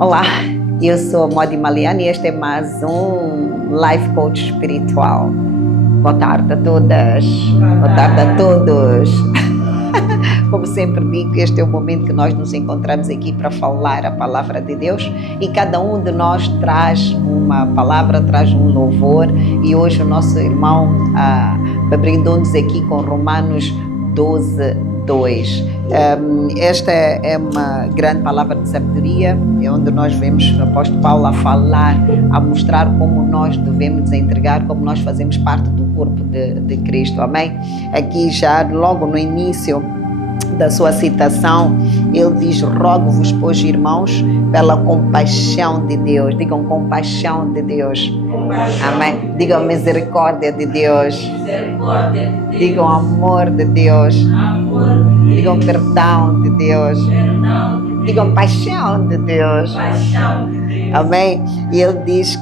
Olá, eu sou a Modi Maliani e este é mais um Life Coach Espiritual. Boa tarde a todas, boa tarde a todos. Como sempre digo, este é o momento que nós nos encontramos aqui para falar a palavra de Deus e cada um de nós traz uma palavra, traz um louvor e hoje o nosso irmão brindou-nos aqui com Romanos 12:2. Esta é uma grande palavra de sabedoria, onde nós vemos o apóstolo Paulo a falar, a mostrar como nós devemos entregar, como nós fazemos parte do corpo de Cristo, amém? Aqui já logo no início da sua citação, ele diz: rogo-vos, pois, irmãos, pela compaixão de Deus. Digam compaixão de Deus. Amém. Digam misericórdia de Deus. Digam amor de Deus. Digam perdão de Deus. Digam paixão de Deus. Amém. E ele diz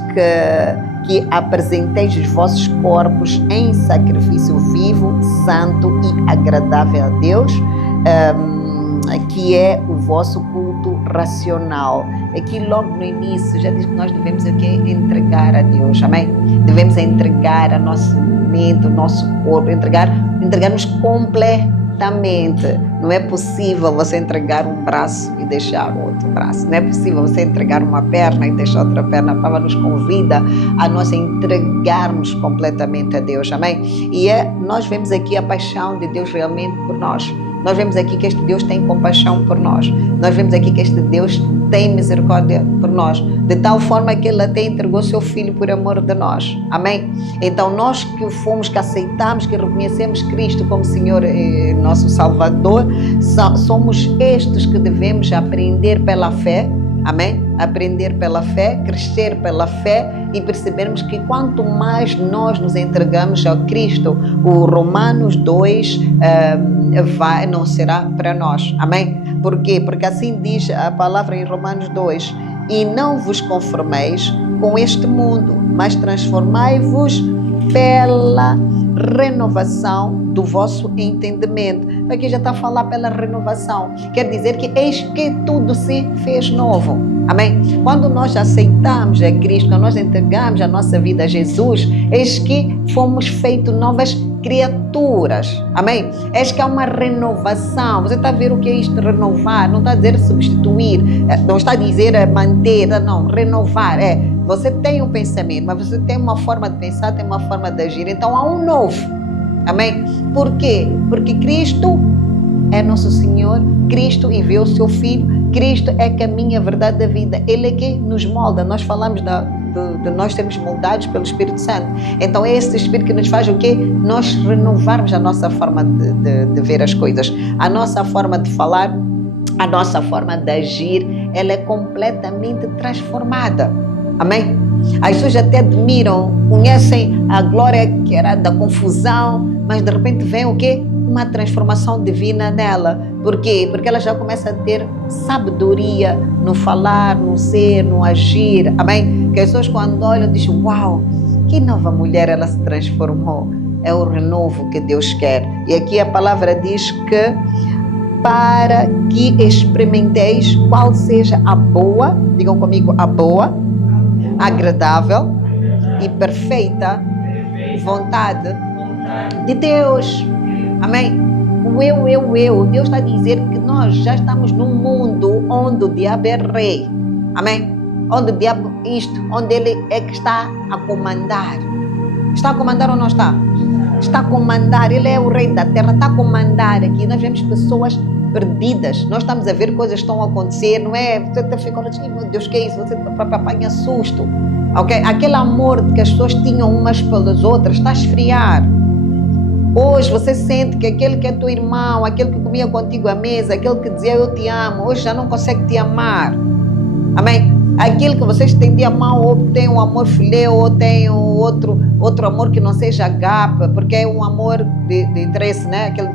que apresenteis os vossos corpos em sacrifício vivo, santo e agradável a Deus, que é o vosso culto racional. Aqui logo no início já diz que nós devemos entregar a Deus, amém? Devemos entregar a nossa mente, o nosso corpo, entregar-nos completamente. Não é possível você entregar um braço e deixar o outro braço. Não é possível você entregar uma perna e deixar outra perna. A palavra nos convida a nós entregarmos completamente a Deus, amém? E nós vemos aqui a paixão de Deus realmente por nós. Nós vemos aqui que este Deus tem compaixão por nós. Nós vemos aqui que este Deus tem misericórdia por nós. De tal forma que Ele até entregou seu Filho por amor de nós. Amém? Então nós que aceitamos, que reconhecemos Cristo como Senhor e nosso Salvador, somos estes que devemos aprender pela fé. Amém? Aprender pela fé, crescer pela fé e percebermos que quanto mais nós nos entregamos ao Cristo, o Romanos 2 não será para nós. Amém? Por quê? Porque assim diz a palavra em Romanos 2: e não vos conformeis com este mundo, mas transformai-vos pela renovação do vosso entendimento. Aqui já está a falar pela renovação. Quer dizer que eis que tudo se fez novo. Amém? Quando nós aceitamos a Cristo, quando nós entregamos a nossa vida a Jesus, eis que fomos feitos novas criaturas. Amém? Eis que há uma renovação. Você está a ver o que é isto? Renovar. Não está a dizer substituir. Não está a dizer manter. Não, renovar. Você tem um pensamento, mas você tem uma forma de pensar, tem uma forma de agir. Então há um novo. Amém? Por quê? Porque Cristo é nosso Senhor. Cristo enviou o seu Filho. Cristo é caminho, a verdade da vida. Ele é que nos molda. Nós falamos de nós sermos moldados pelo Espírito Santo. Então é esse Espírito que nos faz o quê? Nós renovarmos a nossa forma de ver as coisas. A nossa forma de falar, a nossa forma de agir, ela é completamente transformada. Amém? As pessoas até admiram, conhecem a glória que era da confusão, mas de repente vem o quê? Uma transformação divina nela. Por quê? Porque ela já começa a ter sabedoria no falar, no ser, no agir. Amém? Que as pessoas quando olham dizem: uau, que nova mulher ela se transformou. É o renovo que Deus quer. E aqui a palavra diz que para que experimenteis qual seja a boa, digam comigo, a boa, agradável e perfeita vontade de Deus. Amém? O eu. Deus está a dizer que nós já estamos num mundo onde o diabo é rei. Amém? Onde o diabo onde ele é que está a comandar. Está a comandar ou não está? Está a comandar. Ele é o rei da terra, está a comandar aqui. Nós vemos pessoas perdidas. Nós estamos a ver coisas que estão a acontecer, não é? Você está ficando assim: meu Deus, que é isso? Você apanha susto. Okay? Aquele amor que as pessoas tinham umas pelas outras está a esfriar. Hoje você sente que aquele que é teu irmão, aquele que comia contigo à mesa, aquele que dizia eu te amo, hoje já não consegue te amar. Amém? Aquele que você estendia a mão, ou tem um amor filé, ou tem outro amor que não seja agape, porque é um amor de interesse, né? Aquele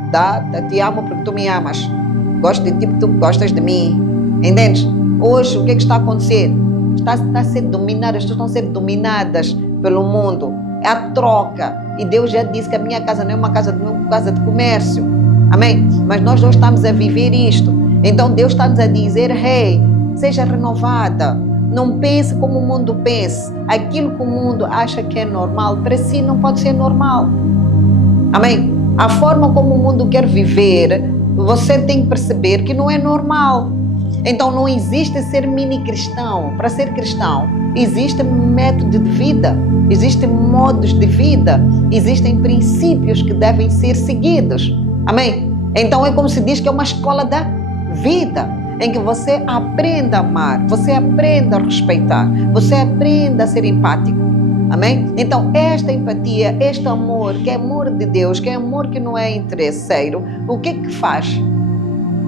te amo porque tu me amas. Gosto de ti porque tu gostas de mim. Entendes? Hoje o que está a acontecer? Está a ser dominado, as pessoas estão a ser dominadas pelo mundo. É a troca. E Deus já disse que a minha casa não é uma casa de comércio. Amém? Mas nós não estamos a viver isto. Então Deus está-nos a dizer: hey, Seja renovada. Não pense como o mundo pensa. Aquilo que o mundo acha que é normal, para si não pode ser normal. Amém? A forma como o mundo quer viver, você tem que perceber que não é normal. Então não existe ser mini-cristão. Para ser cristão, existe método de vida, existem modos de vida, existem princípios que devem ser seguidos. Amém? Então é como se diz que é uma escola da vida, em que você aprenda a amar, você aprenda a respeitar, você aprenda a ser empático. Amém? Então esta empatia, este amor, que é amor de Deus, que é amor que não é interesseiro, o que que faz?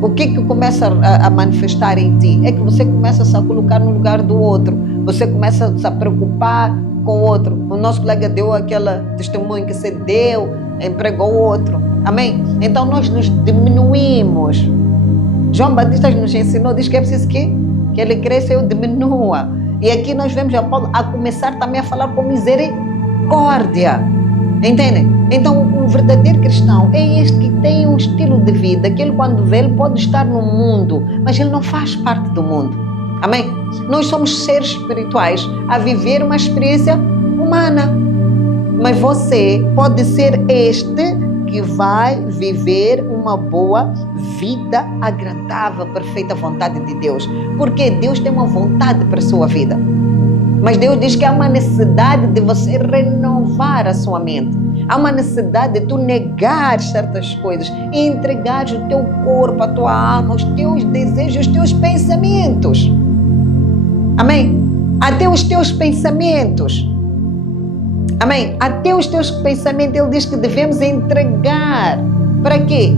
O que começa a manifestar em ti? É que você começa a se colocar no lugar do outro. Você começa a se preocupar com o outro. O nosso colega deu aquele testemunho que se deu, empregou o outro. Amém? Então nós nos diminuímos. João Batista nos ensinou, diz que é preciso que ele cresça e eu diminua. E aqui nós vemos a Paulo a começar também a falar com misericórdia. Entendem? Então, um verdadeiro cristão é este que tem um estilo de vida, que ele quando vê, ele pode estar no mundo, mas ele não faz parte do mundo. Amém? Nós somos seres espirituais a viver uma experiência humana. Mas você pode ser este que vai viver uma boa vida agradável, perfeita vontade de Deus. Porque Deus tem uma vontade para a sua vida. Mas Deus diz que há uma necessidade de você renovar a sua mente. Há uma necessidade de tu negar certas coisas e entregar o teu corpo, a tua alma, os teus desejos, os teus pensamentos. Amém? Até os teus pensamentos. Amém? Até os teus pensamentos, ele diz que devemos entregar. Para quê?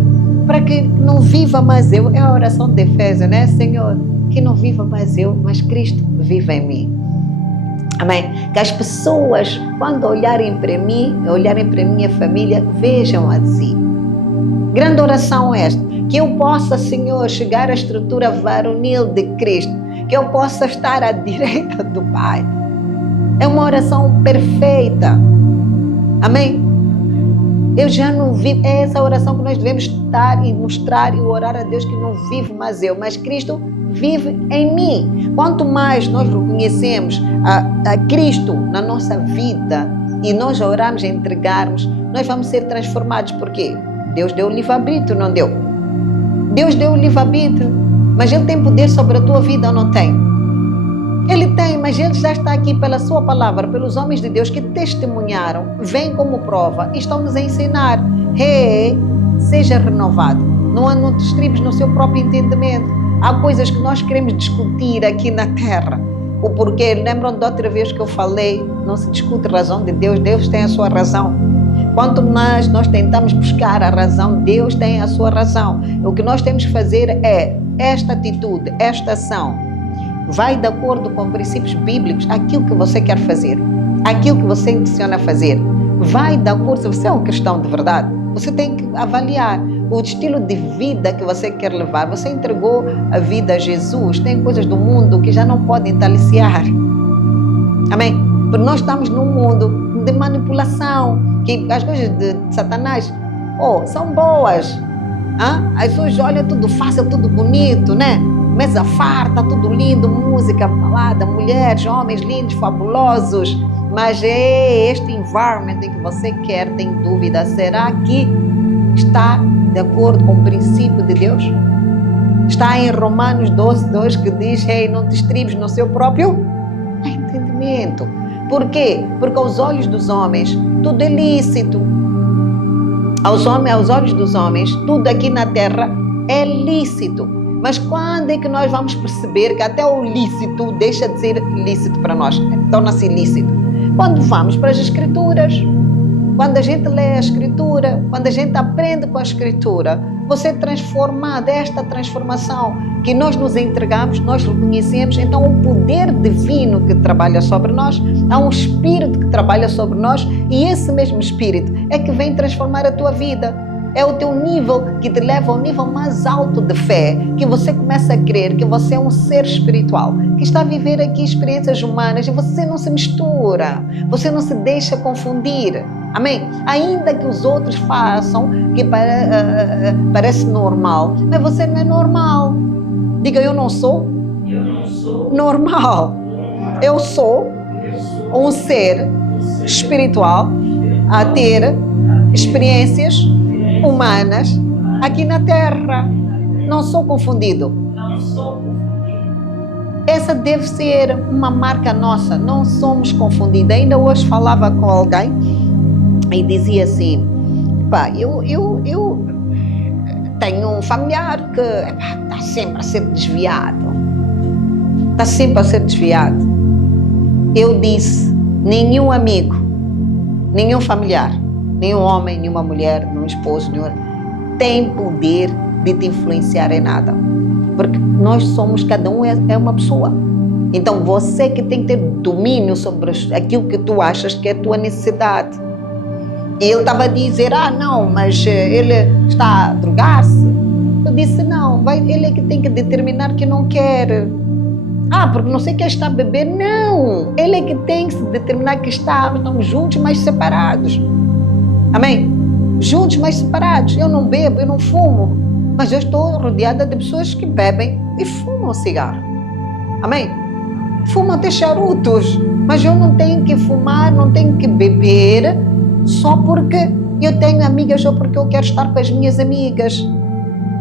Para que não viva mais eu. É a oração de Efésios, né? Senhor, que não viva mais eu, mas Cristo vive em mim. Amém? Que as pessoas, quando olharem para mim, olharem para a minha família, vejam a si. Grande oração esta. Que eu possa, Senhor, chegar à estrutura varonil de Cristo. Que eu possa estar à direita do Pai. É uma oração perfeita. Amém? Eu já não vivo. É essa oração que nós devemos estar e mostrar e orar a Deus que não vivo mais eu, mas Cristo vive em mim. Quanto mais nós reconhecemos a Cristo na nossa vida e nós orarmos e entregarmos, nós vamos ser transformados. Por quê? Deus deu o livre-arbítrio, não deu? Deus deu o livre-arbítrio, mas Ele tem poder sobre a tua vida ou não tem? Ele tem, mas Ele já está aqui pela sua palavra, pelos homens de Deus que testemunharam, vem como prova e estão nos a ensinar. Seja renovado. Não te estribes no seu próprio entendimento. Há coisas que nós queremos discutir aqui na terra. O porquê, lembram de outra vez que eu falei, não se discute a razão de Deus, Deus tem a sua razão. Quanto mais nós tentamos buscar a razão, Deus tem a sua razão. O que nós temos que fazer é esta atitude, esta ação. Vai de acordo com princípios bíblicos, aquilo que você quer fazer, aquilo que você intenciona fazer. Vai de acordo, se você é um cristão de verdade, você tem que avaliar o estilo de vida que você quer levar. Você entregou a vida a Jesus, tem coisas do mundo que já não podem te aliciar. Amém? Porque nós estamos num mundo de manipulação, que as coisas de Satanás, são boas. As pessoas olham tudo fácil, tudo bonito, né? Mesa farta, tudo lindo, música, balada, mulheres, homens lindos, fabulosos. Mas é este environment em que você quer, tem dúvida, será que está de acordo com o princípio de Deus? Está em Romanos 12:2 que diz, não te estribes no seu próprio entendimento. Por quê? Porque aos olhos dos homens tudo é lícito. Aos olhos dos homens, tudo aqui na terra é lícito. Mas quando é que nós vamos perceber que até o lícito deixa de ser lícito para nós? Torna-se ilícito. Quando vamos para as Escrituras. Quando a gente lê a Escritura, quando a gente aprende com a Escritura, você é transformado. Esta transformação que nós nos entregamos, nós reconhecemos, então o poder divino que trabalha sobre nós, há um Espírito que trabalha sobre nós e esse mesmo Espírito é que vem transformar a tua vida. É o teu nível que te leva ao nível mais alto de fé, que você começa a crer que você é um ser espiritual, que está a viver aqui experiências humanas e você não se mistura, você não se deixa confundir. Amém? Ainda que os outros façam, que parece normal, mas você não é normal. Diga, eu não sou normal. Eu sou um ser espiritual a ter experiências humanas aqui na Terra. Não sou confundido. Essa deve ser uma marca nossa. Não somos confundidos. Ainda hoje falava com alguém e dizia assim: pá, eu tenho um familiar que está sempre a ser desviado. Está sempre a ser desviado. Eu disse: nenhum amigo, nenhum familiar, nenhum homem, nenhuma mulher, nenhum esposo, tem poder de te influenciar em nada. Porque nós somos, cada um é uma pessoa. Então você que tem que ter domínio sobre aquilo que tu achas que é a tua necessidade. Ele estava a dizer: não, mas ele está a drogar-se. Eu disse: não, ele é que tem que determinar que não quer. Porque não sei que está a beber. Não, ele é que tem que se determinar que estamos juntos, mas separados. Amém? Juntos, mas separados. Eu não bebo, eu não fumo, mas eu estou rodeada de pessoas que bebem e fumam cigarro. Amém? Fumam até charutos, mas eu não tenho que fumar, não tenho que beber só porque eu tenho amigas ou porque eu quero estar com as minhas amigas.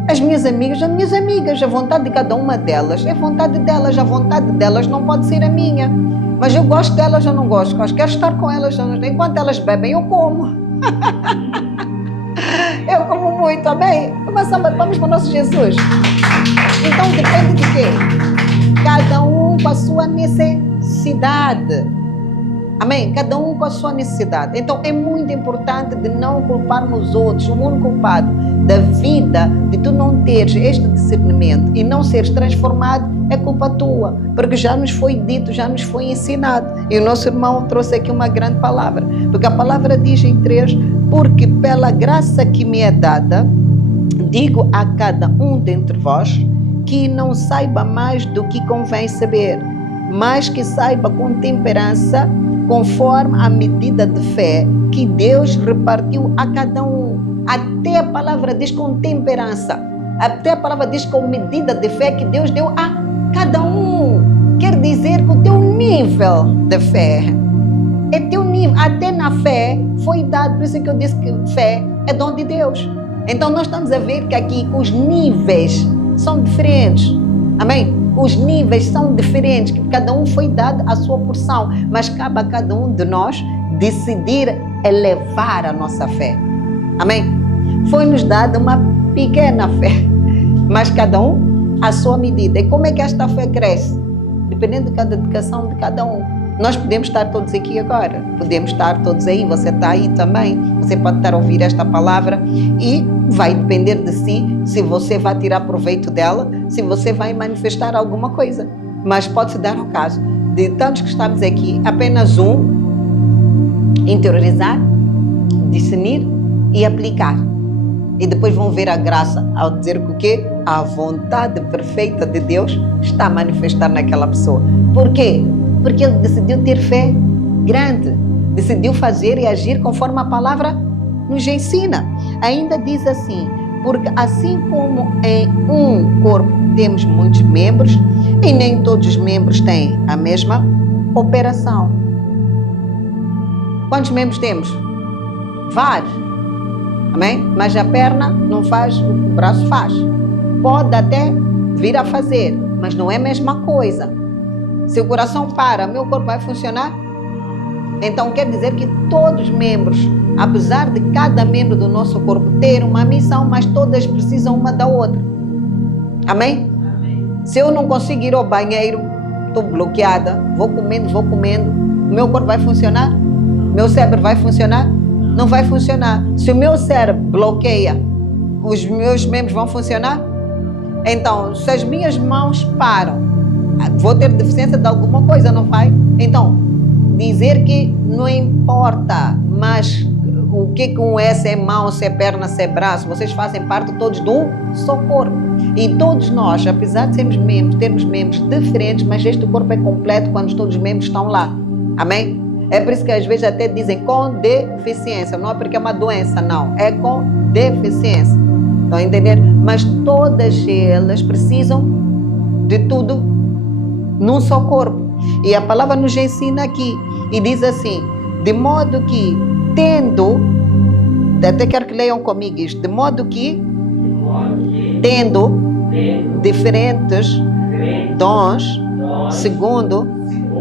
As minhas amigas, a vontade de cada uma delas é a vontade delas, a vontade delas não pode ser a minha. Mas eu gosto delas, eu não gosto, quero estar com elas, enquanto elas bebem, eu como. Eu como muito, amém? Mas vamos para o nosso Jesus. Então depende de quê? Cada um com a sua necessidade. Amém? Cada um com a sua necessidade. Então é muito importante de não culparmos os outros. O único culpado da vida de tu não teres este discernimento e não seres transformado é culpa tua. Porque já nos foi dito, já nos foi ensinado. E o nosso irmão trouxe aqui uma grande palavra. Porque a palavra diz em 3: porque pela graça que me é dada, digo a cada um dentre vós que não saiba mais do que convém saber, mas que saiba com temperança, conforme a medida de fé que Deus repartiu a cada um. Até a palavra diz com temperança. Até a palavra diz com medida de fé que Deus deu a cada um. Quer dizer que o teu nível de fé é teu nível. Até na fé foi dado. Por isso que eu disse que fé é dom de Deus. Então nós estamos a ver que aqui os níveis são diferentes. Amém? Os níveis são diferentes, que cada um foi dado a sua porção, mas cabe a cada um de nós decidir elevar a nossa fé. Amém? Foi-nos dada uma pequena fé, mas cada um a sua medida. E como é que esta fé cresce? Dependendo da dedicação de cada um. Nós podemos estar todos aqui agora, podemos estar todos aí, você está aí também, você pode estar a ouvir esta palavra e vai depender de si, se você vai tirar proveito dela, se você vai manifestar alguma coisa. Mas pode-se dar o caso de tantos que estamos aqui, apenas um interiorizar, discernir e aplicar. E depois vão ver a graça ao dizer que o quê? A vontade perfeita de Deus está a manifestar naquela pessoa. Por quê? Porque ele decidiu ter fé grande, decidiu fazer e agir conforme a palavra nos ensina. Ainda diz assim: porque assim como em um corpo temos muitos membros e nem todos os membros têm a mesma operação. Quantos membros temos? Vários. Amém? Mas a perna não faz o que o braço faz. Pode até vir a fazer, mas não é a mesma coisa. Se o coração para, meu corpo vai funcionar? Então quer dizer que todos os membros, apesar de cada membro do nosso corpo ter uma missão, mas todas precisam uma da outra. Amém? Amém. Se eu não consigo ir ao banheiro, estou bloqueada, vou comendo, o meu corpo vai funcionar? Meu cérebro vai funcionar? Não vai funcionar. Se o meu cérebro bloqueia, os meus membros vão funcionar? Então, se as minhas mãos param, vou ter deficiência de alguma coisa, não vai? Então, dizer que não importa, mas o que um é, se é mão, se é perna, se é braço, vocês fazem parte todos de um só corpo. E todos nós, apesar de sermos membros, termos membros diferentes, mas este corpo é completo quando todos os membros estão lá. Amém? É por isso que às vezes até dizem com deficiência, não é porque é uma doença, não, é com deficiência. Estão a entender? Mas todas elas precisam de tudo num só corpo. E a palavra nos ensina aqui, e diz assim, de modo que, tendo, até quero que leiam comigo isto, de modo que, tendo diferentes dons, segundo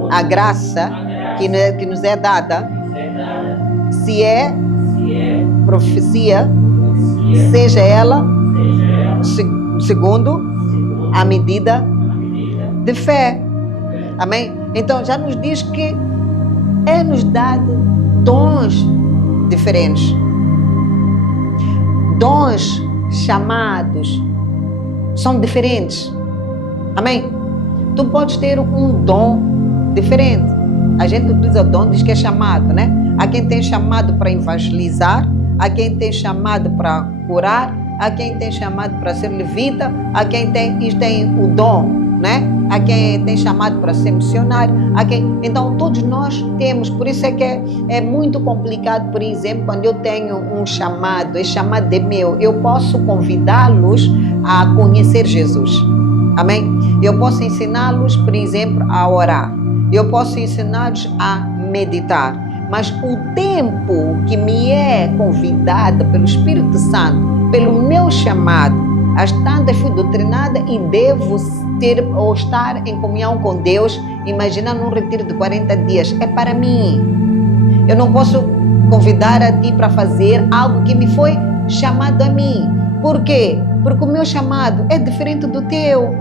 a graça que nos é dada, se é profecia, seja ela segundo a medida de fé. Amém? Então já nos diz que é-nos dado dons diferentes. Dons chamados são diferentes. Amém? Tu podes ter um dom diferente. A gente utiliza o dom, diz que é chamado, né? Há quem tem chamado para evangelizar, há quem tem chamado para curar, há quem tem chamado para ser levita, há quem tem o dom, né? Há quem tem chamado para ser missionário, então todos nós temos, por isso é que é muito complicado, por exemplo, quando eu tenho um chamado, esse chamado é meu, eu posso convidá-los a conhecer Jesus, amém? Eu posso ensiná-los, por exemplo, a orar, eu posso ensiná-los a meditar, mas o tempo que me é convidado pelo Espírito Santo, pelo meu chamado, às tantas fui doutrinada e devo ter ou estar em comunhão com Deus, imagina num retiro de 40 dias, é para mim. Eu não posso convidar a ti para fazer algo que me foi chamado a mim. Por quê? Porque o meu chamado é diferente do teu.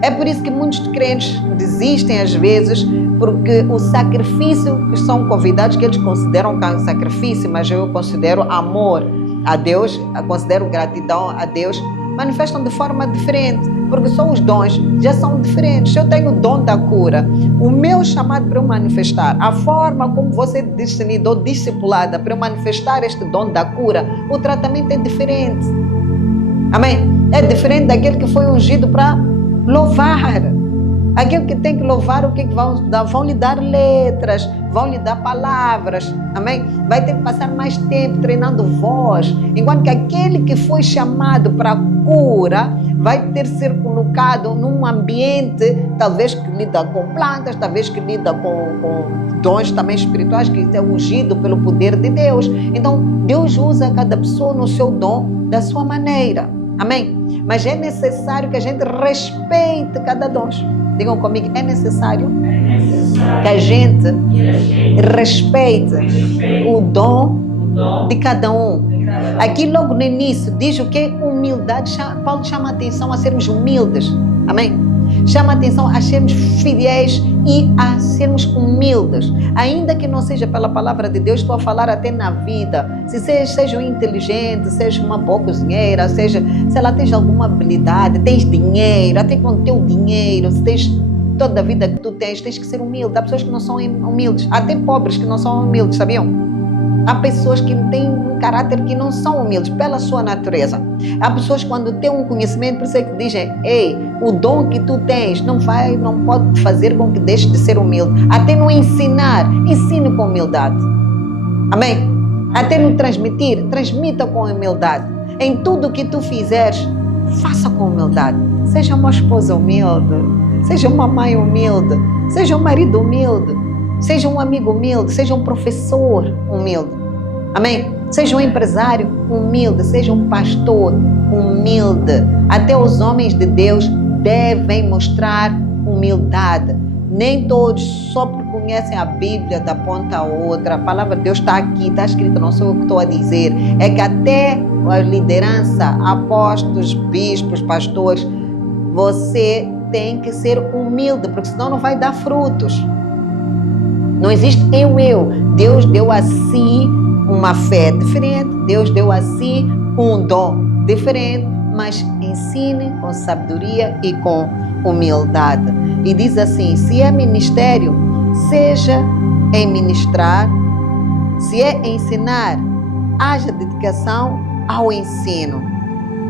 É por isso que muitos crentes desistem às vezes, porque o sacrifício que são convidados, que eles consideram sacrifício, mas eu considero amor a Deus, eu considero gratidão a Deus, manifestam de forma diferente, porque só os dons já são diferentes. Se eu tenho o dom da cura, o meu chamado para eu manifestar, a forma como você é discernido ou discipulada para eu manifestar este dom da cura, o tratamento é diferente. Amém? É diferente daquele que foi ungido para louvar. Aquele que tem que louvar, o que vão dar? Vão lhe dar letras, vão lhe dar palavras, amém? Vai ter que passar mais tempo treinando voz, enquanto que aquele que foi chamado para a cura vai ter que ser colocado num ambiente, talvez que lida com plantas, talvez que lida com dons também espirituais, que é ungido pelo poder de Deus. Então, Deus usa cada pessoa no seu dom, da sua maneira, amém? Mas é necessário que a gente respeite cada dom. Digam comigo, é necessário que a gente respeite o dom de cada um. Aqui logo no início diz o que? Humildade. Paulo chama a atenção a sermos humildes. Amém? Chama a atenção a sermos fiéis e a sermos humildes. Ainda que não seja pela palavra de Deus, estou a falar até na vida. Se seja inteligente, seja uma boa cozinheira, seja, se ela tens alguma habilidade, tens dinheiro, até com o teu dinheiro, se tens toda a vida que tu tens que ser humilde. Há pessoas que não são humildes, há até pobres que não são humildes, sabiam? Há pessoas que têm um caráter que não são humildes pela sua natureza. Há pessoas que quando têm um conhecimento, por isso é que dizem, ei, o dom que tu tens não pode fazer com que deixes de ser humilde. Até no ensinar, ensine com humildade. Amém? Até no transmitir, transmita com humildade. Em tudo que tu fizeres, faça com humildade. Seja uma esposa humilde, seja uma mãe humilde, seja um marido humilde, seja um amigo humilde, seja um professor humilde. Amém? Seja um empresário humilde, seja um pastor humilde. Até os homens de Deus devem mostrar humildade. Nem todos só porque conhecem a Bíblia da ponta a outra. A palavra de Deus está aqui, está escrita, não sou eu que estou a dizer. É que até a liderança, apóstolos, bispos, pastores, você tem que ser humilde, porque senão não vai dar frutos. Não existe eu. Deus deu a si uma fé diferente, Deus deu a si um dom diferente, mas ensine com sabedoria e com humildade. E diz assim, se é ministério, seja em ministrar, se é ensinar, haja dedicação ao ensino.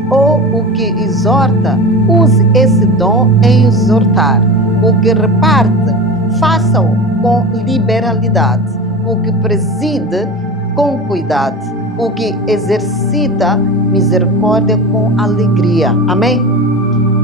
Ou o que exorta, use esse dom em exortar. O que reparte, faça-o com liberalidade. O que preside, com cuidado. O que exercita, misericórdia com alegria. Amém?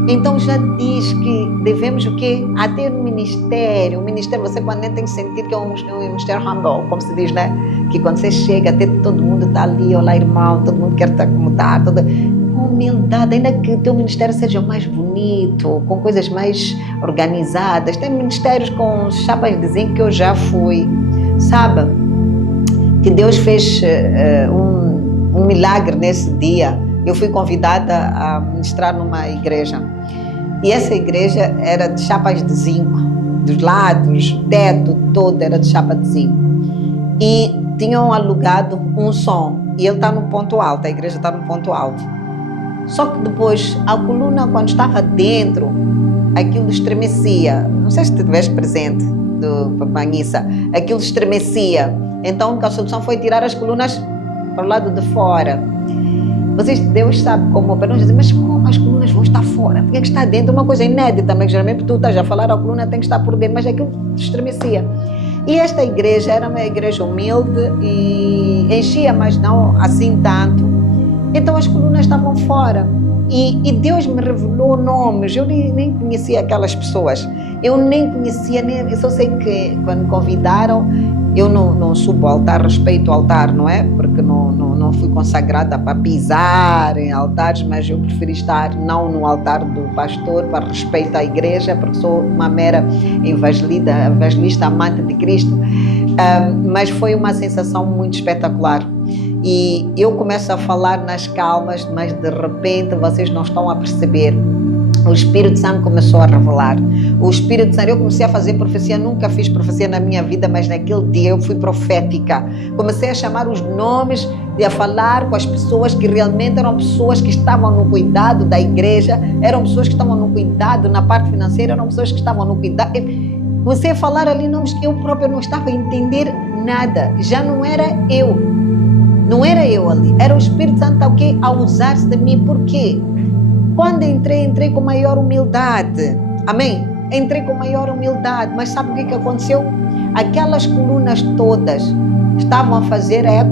Então já diz que devemos o quê? Até no ministério. O ministério, você quando tem que sentir que é um ministério humble, como se diz, né? Que quando você chega, até todo mundo está ali, olá irmão, todo mundo quer te acomodar, com humildade, ainda que o teu ministério seja mais bonito, com coisas mais organizadas. Tem ministérios com chapas de zinco que eu já fui, sabe? Que Deus fez um milagre nesse dia. Eu fui convidada a ministrar numa igreja. E essa igreja era de chapas de zinco. Dos lados, o teto todo era de chapa de zinco. E tinham alugado um som. E ele está no ponto alto, a igreja está no ponto alto. Só que depois, a coluna, quando estava dentro, aquilo estremecia. Não sei se tu estiveste presente, do Papanhissa. Aquilo estremecia. Então, a solução foi tirar as colunas para o lado de fora. Deus sabe como operar. Nós dizemos, mas como as colunas vão estar fora? Por que está dentro? Uma coisa inédita, mas geralmente tu estás a falar, a coluna tem que estar por dentro, mas aquilo estremecia. E esta igreja era uma igreja humilde e enchia, mas não assim tanto. Então as colunas estavam fora. E Deus me revelou nomes. Eu nem conhecia aquelas pessoas. Eu nem conhecia, eu só sei que quando me convidaram, eu não subo ao altar, respeito o altar, não é? Porque não fui consagrada para pisar em altares, mas eu preferi estar não no altar do pastor, para respeito à igreja, porque sou uma mera evangelista amante de Cristo. Mas foi uma sensação muito espetacular. E eu começo a falar nas calmas, mas de repente vocês não estão a perceber. O Espírito Santo começou a revelar. O Espírito Santo, eu comecei a fazer profecia, nunca fiz profecia na minha vida, mas naquele dia eu fui profética. Comecei a chamar os nomes e a falar com as pessoas que realmente eram pessoas que estavam no cuidado da igreja, eram pessoas que estavam no cuidado na parte financeira, eram pessoas que estavam no cuidado. Comecei a falar ali nomes que eu própria não estava a entender nada. Já não era eu. Não era eu ali. Era o Espírito Santo a usar-se de mim. Por quê? Quando entrei com maior humildade. Amém? Entrei com maior humildade. Mas sabe o que aconteceu? Aquelas colunas todas estavam a fazer eco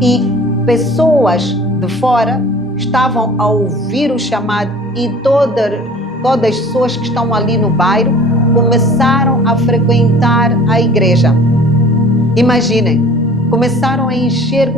e pessoas de fora estavam a ouvir o chamado e todas as pessoas que estão ali no bairro começaram a frequentar a igreja. Imaginem. Começaram a encher,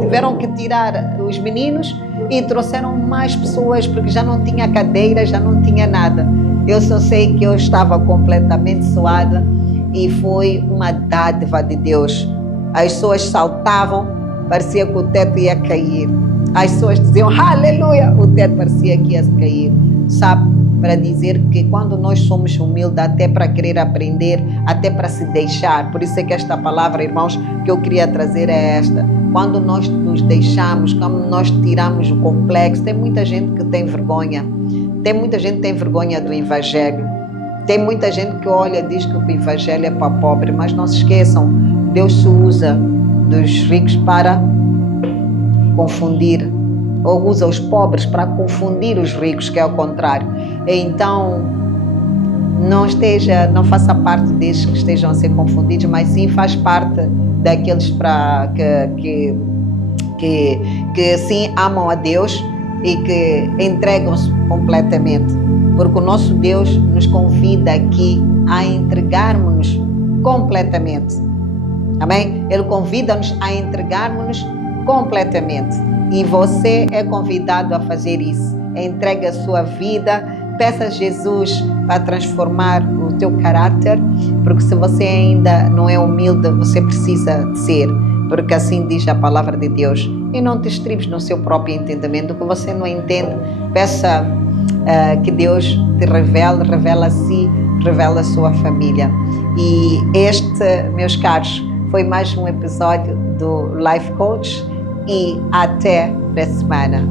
tiveram que tirar os meninos e trouxeram mais pessoas, porque já não tinha cadeira, já não tinha nada. Eu só sei que eu estava completamente suada e foi uma dádiva de Deus. As pessoas saltavam, parecia que o teto ia cair. As pessoas diziam, aleluia, o teto parecia que ia cair. Sabe, para dizer que quando nós somos humildes, até para querer aprender, até para se deixar, por isso é que esta palavra, irmãos, que eu queria trazer é esta. Quando nós nos deixamos, quando nós tiramos o complexo, tem muita gente que tem vergonha. Tem muita gente que tem vergonha do evangelho. Tem muita gente que olha e diz que o evangelho é para pobre, mas não se esqueçam, Deus se usa dos ricos para confundir, ou usa os pobres para confundir os ricos, que é o contrário. Então, não faça parte desses que estejam a ser confundidos, mas sim faz parte daqueles que sim amam a Deus e que entregam-se completamente. Porque o nosso Deus nos convida aqui a entregarmos-nos completamente. Amém? Ele convida-nos a entregarmos-nos completamente. E você é convidado a fazer isso. Entregue a sua vida, peça a Jesus para transformar o teu caráter, porque se você ainda não é humilde, você precisa de ser, porque assim diz a palavra de Deus. E não te estribes no seu próprio entendimento, o que você não entende, peça que Deus te revela a si, revela a sua família. E este, meus caros, foi mais um episódio do Life Coach. E até a semana.